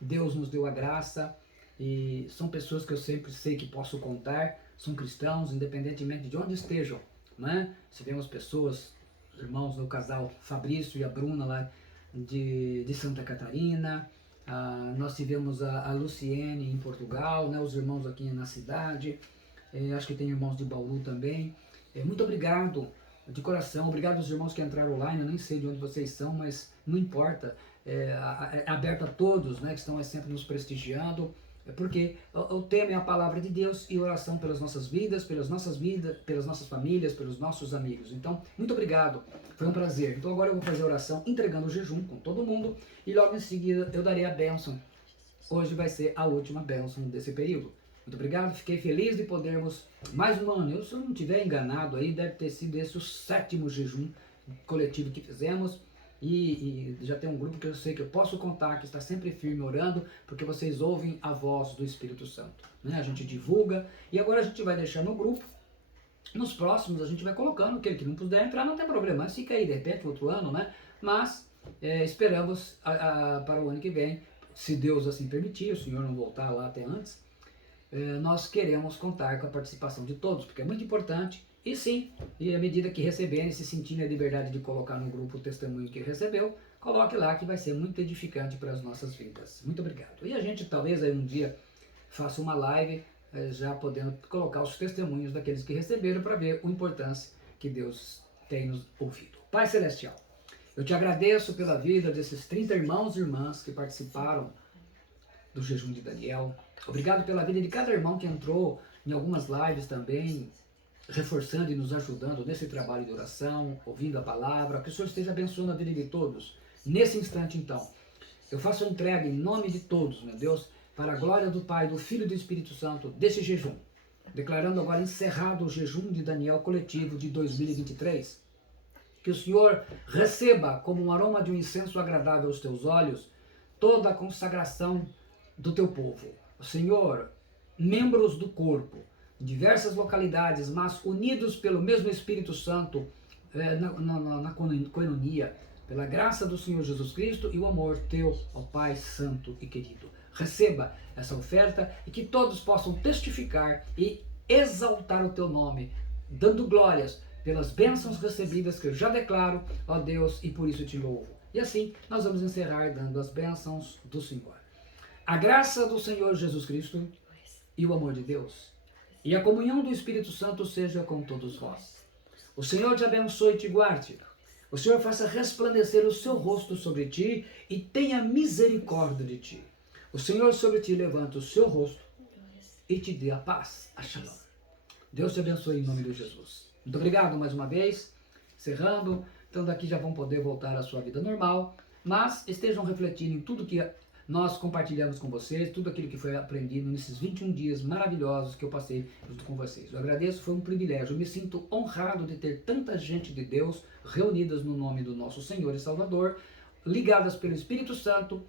Deus nos deu a graça e são pessoas que eu sempre sei que posso contar. São cristãos, independentemente de onde estejam, né? Se vemos pessoas, irmãos do casal Fabrício e a Bruna lá de Santa Catarina, nós tivemos a Luciene em Portugal, né, os irmãos aqui na cidade, acho que tem irmãos de Bauru também. Muito obrigado de coração, obrigado aos irmãos que entraram online, eu nem sei de onde vocês são, mas não importa, é aberto a todos, né, que estão sempre nos prestigiando, porque o tema é a palavra de Deus e oração pelas nossas vidas, pelas nossas famílias, pelos nossos amigos. Então, muito obrigado, foi um prazer. Então agora eu vou fazer a oração entregando o jejum com todo mundo e logo em seguida eu darei a bênção. Hoje vai ser a última bênção desse período. Muito obrigado, fiquei feliz de podermos, mais um ano, se eu não estiver enganado aí, deve ter sido esse o 7º jejum coletivo que fizemos. E já tem um grupo que eu sei que eu posso contar, que está sempre firme orando, porque vocês ouvem a voz do Espírito Santo, né? A gente divulga, e agora a gente vai deixar no grupo. Nos próximos a gente vai colocando, aquele que não puder entrar não tem problema, mas fica aí de repente outro ano, né? Mas esperamos para o ano que vem, se Deus assim permitir, o Senhor não voltar lá até antes, nós queremos contar com a participação de todos, porque é muito importante. E sim, e à medida que receberem, se sentirem a liberdade de colocar no grupo o testemunho que recebeu, coloque lá que vai ser muito edificante para as nossas vidas. Muito obrigado. E a gente talvez aí um dia faça uma live, já podendo colocar os testemunhos daqueles que receberam para ver a importância que Deus tem nos ouvido. Pai Celestial, eu te agradeço pela vida desses 30 irmãos e irmãs que participaram do jejum de Daniel. Obrigado pela vida de cada irmão que entrou em algumas lives também, reforçando e nos ajudando nesse trabalho de oração, ouvindo a palavra, que o Senhor esteja abençoando a vida de todos. Nesse instante, então, eu faço a entrega em nome de todos, meu Deus, para a glória do Pai, do Filho e do Espírito Santo, desse jejum, declarando agora encerrado o jejum de Daniel coletivo de 2023. Que o Senhor receba como um aroma de um incenso agradável aos teus olhos toda a consagração do teu povo. O Senhor, membros do corpo, diversas localidades, mas unidos pelo mesmo Espírito Santo, na coinonia, pela graça do Senhor Jesus Cristo e o amor teu, ó Pai Santo e querido. Receba essa oferta e que todos possam testificar e exaltar o teu nome, dando glórias pelas bênçãos recebidas que eu já declaro, ó Deus, e por isso te louvo. E assim nós vamos encerrar dando as bênçãos do Senhor. A graça do Senhor Jesus Cristo e o amor de Deus e a comunhão do Espírito Santo seja com todos vós. O Senhor te abençoe e te guarde. O Senhor faça resplandecer o seu rosto sobre ti e tenha misericórdia de ti. O Senhor sobre ti levanta o seu rosto e te dê a paz, a shalom. Deus te abençoe em nome de Jesus. Muito obrigado mais uma vez. Encerrando, então daqui já vão poder voltar à sua vida normal, mas estejam refletindo em tudo que nós compartilhamos com vocês, tudo aquilo que foi aprendido nesses 21 dias maravilhosos que eu passei junto com vocês. Eu agradeço, foi um privilégio. Eu me sinto honrado de ter tanta gente de Deus reunidas no nome do nosso Senhor e Salvador, ligadas pelo Espírito Santo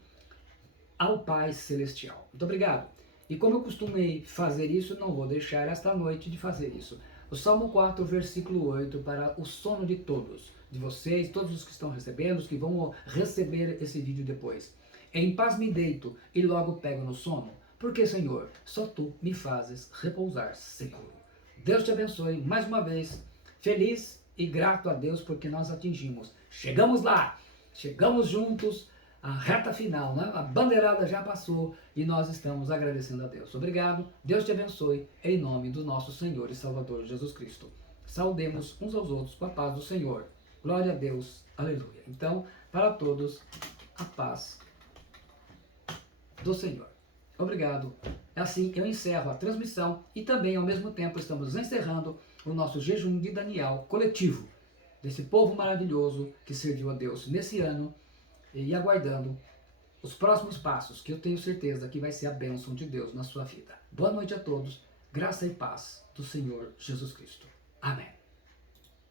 ao Pai Celestial. Muito obrigado. E como eu costumei fazer isso, não vou deixar esta noite de fazer isso. O Salmo 4, versículo 8, para o sono de todos, de vocês, todos os que estão recebendo, os que vão receber esse vídeo depois. Em paz me deito e logo pego no sono, porque, Senhor, só Tu me fazes repousar seguro. Deus te abençoe mais uma vez, feliz e grato a Deus porque nós atingimos. Chegamos lá, chegamos juntos, a reta final, né? A bandeirada já passou e nós estamos agradecendo a Deus. Obrigado, Deus te abençoe, em nome do nosso Senhor e Salvador Jesus Cristo. saudemos uns aos outros com a paz do Senhor. Glória a Deus, aleluia. Então, para todos, a paz do Senhor. Obrigado. Assim eu encerro a transmissão e também ao mesmo tempo estamos encerrando o nosso jejum de Daniel coletivo, desse povo maravilhoso que serviu a Deus nesse ano e aguardando os próximos passos, que eu tenho certeza que vai ser a bênção de Deus na sua vida. Boa noite a todos, graça e paz do Senhor Jesus Cristo. Amém.